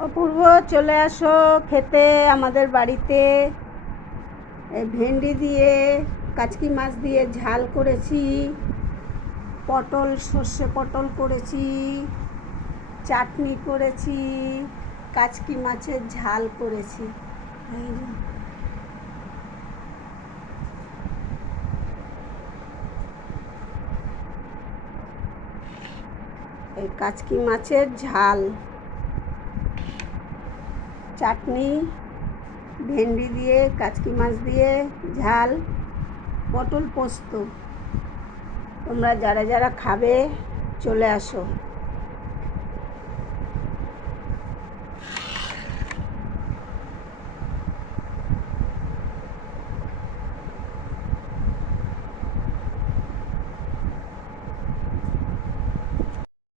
অপূর্ব, চলে আসো খেতে আমাদের বাড়িতে। এই ভেন্ডি দিয়ে কাচকি মাছ দিয়ে ঝাল করেছি, পটল সর্ষে পটল করেছি, চাটনি করেছি, কাচকি মাছের ঝাল করেছি। এই কাচকি মাছের ঝাল, চাটনি, ভেন্ডি দিয়ে কাচকি মাছ দিয়ে ঝাল, পটল পোস্ত। তোমরা যারা যারা খাবে চলে আসো।